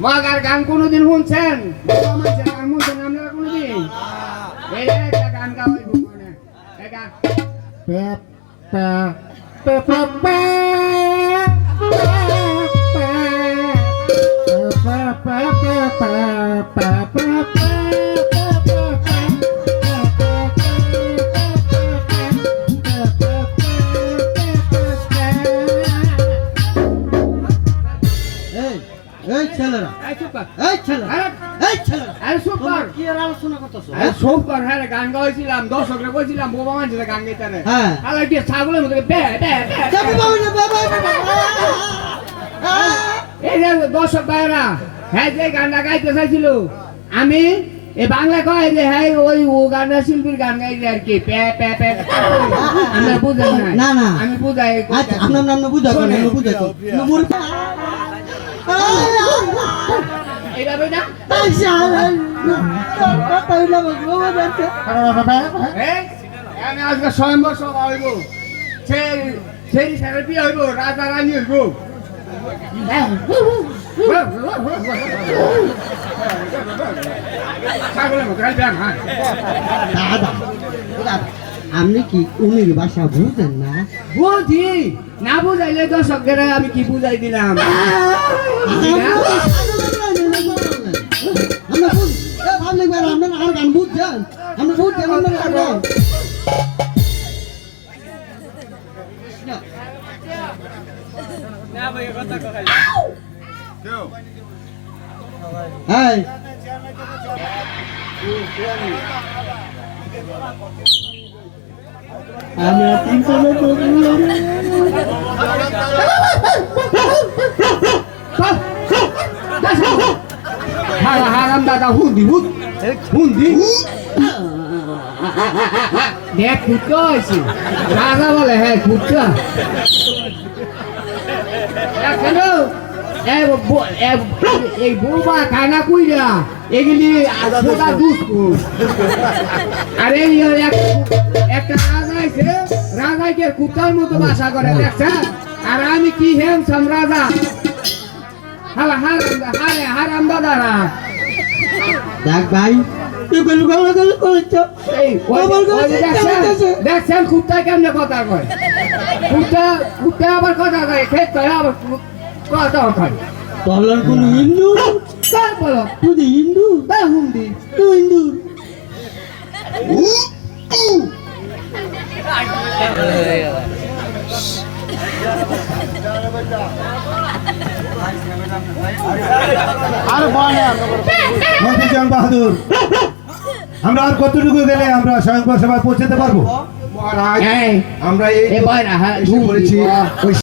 মগার গান কোনোদিন শুনছেন? মানুষের গান শুনছেন আপনারা কোনোদিন? এই যে একটা গান গাওয়াই মানে এই গান এই ছেলেরা এই চুপ কর। এই ছেলেরা আরে এই ছেলেরা আরে চুপ কর। কি আর আলোচনা করতেছো? আরে চুপ কর। হ্যাঁ গান গাইছিলাম, দর্শকরা কইছিলাম বোবা মানুষের গান গাইতে রে। হ্যাঁ আলা কি ছাগলের মতো বে বে যাবি বাবা না বাবা এই যে দর্শক ভাইরা, হ্যাঁ যে গানটা গাইতে চাইছিল আমি এই বাংলা কয় যে হ্যাঁ ওই ও গানটা শিল্পীর গান গাইছে আর কি পে পে পে আমরা বুঝাই না না আমি বুঝাই আচ্ছা আপনার নাম বুঝাবো না বুঝাবো নমুর এইভাবে না আমি আজকে স্বয়ম্বর সভা হইব, সেই থেরাপি হইব, রাজা রানী হইব। ছাগলের মতো গাইবে না। আপনি কি উনির ভাষা বুঝেন না? বুঝি না, বুঝাইলে দর্শকদের আমি কি বুঝাই দিলাম। হারাম দাদা হুন্দি হুন্দি দেখ ফুটকা হয়েছে, রাজা বলে হ্যাঁ ফুটকা। এই বৌমা খানা কুইরা এগুলি সোদা দুধ। আরে একটা রাজা আছে, রাজাকে কুত্তার মতো বাসা করে দেখছে, আর আমি কি হ্যান্ডসাম রাজা। হারাম দাদারা দেখ ভাই দেখছেন কুত্তা কেমনে কথা কয়, কুত্তা আবার কথা কয়, খেত কয় আবার কথা কয়। তোর কোন হিন্দু তার বলো তুই হিন্দু তা হুন্দি তুই হিন্দু মন্ত্রী বাহাদুর, আমরা আর কতটুকু গেলে আমরা স্বয়ংবর সভায় পৌঁছাতে পারবো? মহারাজ আমরা এই এবার এসে পড়েছি ওই